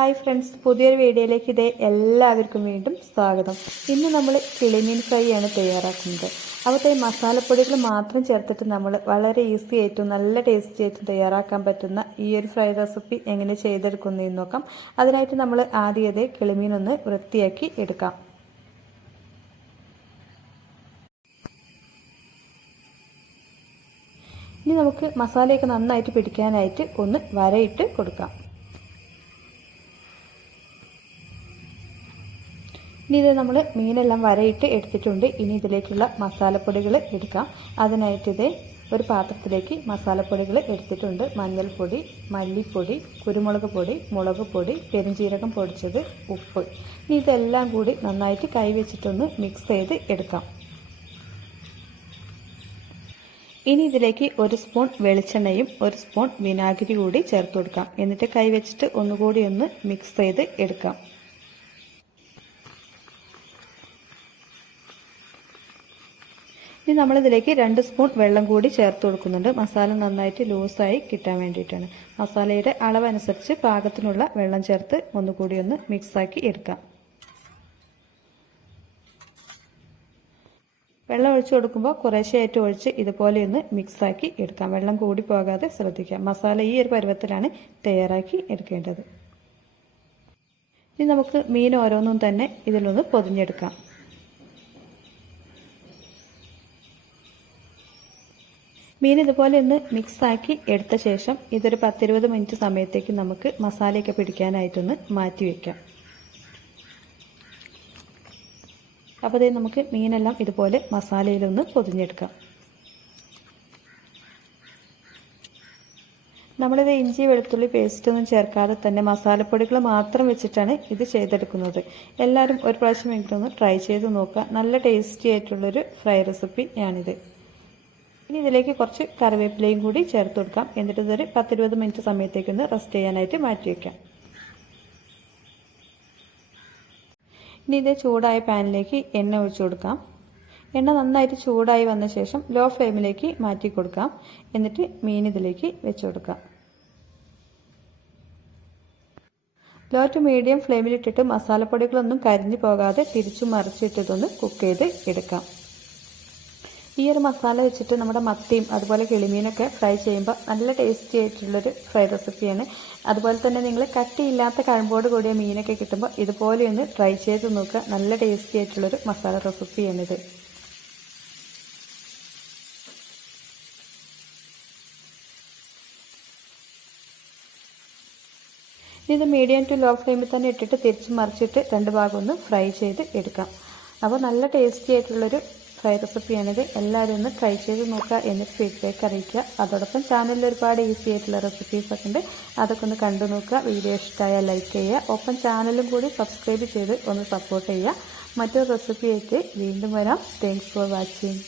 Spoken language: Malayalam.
ഹായ് ഫ്രണ്ട്സ് പുതിയൊരു വീഡിയോയിലേക്ക് ഇതേ എല്ലാവർക്കും വീണ്ടും സ്വാഗതം. ഇന്ന് നമ്മൾ കിളിമീൻ ഫ്രൈ ആണ് തയ്യാറാക്കുന്നത്. അവിടുത്തെ മസാലപ്പൊടികൾ മാത്രം ചേർത്തിട്ട് നമ്മൾ വളരെ ഈസി ആയിട്ടും നല്ല ടേസ്റ്റി ആയിട്ടും തയ്യാറാക്കാൻ പറ്റുന്ന ഈ ഒരു ഫ്രൈ റെസിപ്പി എങ്ങനെ ചെയ്തെടുക്കുന്നതെന്ന് നോക്കാം. അതിനായിട്ട് നമ്മൾ ആദ്യത്തെ കിളിമീൻ ഒന്ന് വൃത്തിയാക്കി എടുക്കാം. ഇനി നമുക്ക് മസാലയൊക്കെ നന്നായിട്ട് പിടിക്കാനായിട്ട് ഒന്ന് വരയിട്ട് കൊടുക്കാം. ഇനി ഇത് നമ്മൾ മീനെല്ലാം വരയിട്ട് എടുത്തിട്ടുണ്ട്. ഇനി ഇതിലേക്കുള്ള മസാലപ്പൊടികൾ എടുക്കാം. അതിനായിട്ട് ഇത് ഒരു പാത്രത്തിലേക്ക് മസാലപ്പൊടികൾ എടുത്തിട്ടുണ്ട്. മഞ്ഞൾപ്പൊടി മല്ലിപ്പൊടി കുരുമുളക് പൊടി മുളക് പൊടി പെരുംജീരകം പൊടിച്ചത് ഉപ്പ്. ഇനി ഇതെല്ലാം കൂടി നന്നായിട്ട് കൈവച്ചിട്ടൊന്ന് മിക്സ് ചെയ്ത് എടുക്കാം. ഇനി ഇതിലേക്ക് ഒരു സ്പൂൺ വെളിച്ചെണ്ണയും ഒരു സ്പൂൺ വിനാഗിരി കൂടി ചേർത്ത് കൊടുക്കാം. എന്നിട്ട് കൈവച്ചിട്ട് ഒന്നുകൂടി ഒന്ന് മിക്സ് ചെയ്ത് എടുക്കാം. ഇനി നമ്മളിതിലേക്ക് രണ്ട് സ്പൂൺ വെള്ളം കൂടി ചേർത്ത് കൊടുക്കുന്നുണ്ട്. മസാല നന്നായിട്ട് ലൂസായി കിട്ടാൻ വേണ്ടിയിട്ടാണ്. മസാലയുടെ അളവനുസരിച്ച് പാകത്തിനുള്ള വെള്ളം ചേർത്ത് ഒന്നുകൂടി ഒന്ന് മിക്സാക്കി എടുക്കാം. വെള്ളം ഒഴിച്ചു കൊടുക്കുമ്പോൾ കുറേശ്ശെയായിട്ട് ഒഴിച്ച് ഇതുപോലെ ഒന്ന് മിക്സാക്കി എടുക്കാം. വെള്ളം കൂടി പോകാതെ ശ്രദ്ധിക്കാം മസാല ഈ ഒരു പരുവത്തിലാണ് തയ്യാറാക്കി എടുക്കേണ്ടത്. ഇനി നമുക്ക് മീൻ ഓരോന്നും തന്നെ ഇതിലൊന്ന് പൊതിഞ്ഞെടുക്കാം. മീൻ ഇതുപോലെ ഒന്ന് മിക്സാക്കി എടുത്ത ശേഷം ഇതൊരു പത്തിരുപത് മിനിറ്റ് സമയത്തേക്ക് നമുക്ക് മസാലയൊക്കെ പിടിക്കാനായിട്ടൊന്ന് മാറ്റി വയ്ക്കാം അപ്പോൾ ഇത് നമുക്ക് മീനെല്ലാം ഇതുപോലെ മസാലയിലൊന്ന് പൊതിഞ്ഞെടുക്കാം. നമ്മളിത് ഇഞ്ചി വെളുത്തുള്ളി പേസ്റ്റ് ഒന്നും ചേർക്കാതെ തന്നെ മസാലപ്പൊടികൾ മാത്രം വെച്ചിട്ടാണ് ഇത് ചെയ്തെടുക്കുന്നത്. എല്ലാവരും ഒരു പ്രാവശ്യമെങ്കിലും ഒന്ന് ട്രൈ ചെയ്ത് നോക്കുക. നല്ല ടേസ്റ്റി ആയിട്ടുള്ളൊരു ഫ്രൈ റെസിപ്പി ആണിത്. ഇനി ഇതിലേക്ക് കുറച്ച് കറിവേപ്പിലയും കൂടി ചേർത്ത് കൊടുക്കാം. എന്നിട്ട് ഇതൊരു പത്തിരുപത് മിനിറ്റ് സമയത്തേക്കൊന്ന് റെസ്റ്റ് ചെയ്യാനായിട്ട് മാറ്റി വയ്ക്കാം ഇനി ഇത് ചൂടായ പാനിലേക്ക് എണ്ണ ഒഴിച്ചു കൊടുക്കാം. എണ്ണ നന്നായിട്ട് ചൂടായി വന്ന ശേഷം ലോ ഫ്ലെയിമിലേക്ക് മാറ്റി കൊടുക്കാം. എന്നിട്ട് മീൻ ഇതിലേക്ക് വെച്ച് കൊടുക്കാം. ലോ ടു മീഡിയം ഫ്ലെയിമിലിട്ടിട്ട് മസാലപ്പൊടികളൊന്നും കരിഞ്ഞു പോകാതെ തിരിച്ചു മറിച്ചിട്ടിട്ടൊന്ന് കുക്ക് ചെയ്ത് എടുക്കാം. ഈ ഒരു മസാല വെച്ചിട്ട് നമ്മുടെ മത്തിയും അതുപോലെ കിളിമീനൊക്കെ ഫ്രൈ ചെയ്യുമ്പോൾ നല്ല ടേസ്റ്റി ആയിട്ടുള്ളൊരു ഫ്രൈ റെസിപ്പിയാണ്. അതുപോലെ തന്നെ നിങ്ങൾ കട്ടിയില്ലാത്ത കഴമ്പോട് കൂടിയ മീനൊക്കെ കിട്ടുമ്പോൾ ഇതുപോലെ ഒന്ന് ട്രൈ ചെയ്ത് നോക്കുക. നല്ല ടേസ്റ്റി ആയിട്ടുള്ളൊരു മസാല റെസിപ്പിയാണിത്. ഇത് മീഡിയം ടു ലോ ഫ്ലെയിമിൽ തന്നെ ഇട്ടിട്ട് തിരിച്ച് മറിച്ചിട്ട് രണ്ട് ഭാഗം ഒന്ന് ഫ്രൈ ചെയ്ത് എടുക്കാം. അപ്പോൾ നല്ല ടേസ്റ്റി ആയിട്ടുള്ളൊരു ഫ്രൈ റെസിപ്പിയാണിത് എല്ലാവരും ഒന്ന് ട്രൈ ചെയ്ത് നോക്കുക എന്നിട്ട് ഫീഡ്ബാക്ക് അറിയിക്കുക. അതോടൊപ്പം ചാനലിൽ ഒരുപാട് ഈസി ആയിട്ടുള്ള റെസിപ്പീസൊക്കെ ഉണ്ട്. അതൊക്കെ ഒന്ന് കണ്ടു നോക്കുക. വീഡിയോ ഇഷ്ടമായാൽ ലൈക്ക് ചെയ്യുക. ഒപ്പം ചാനലും കൂടി സബ്സ്ക്രൈബ് ചെയ്ത് ഒന്ന് സപ്പോർട്ട് ചെയ്യുക. മറ്റൊരു റെസിപ്പിയായിട്ട് വീണ്ടും വരാം. Thanks for watching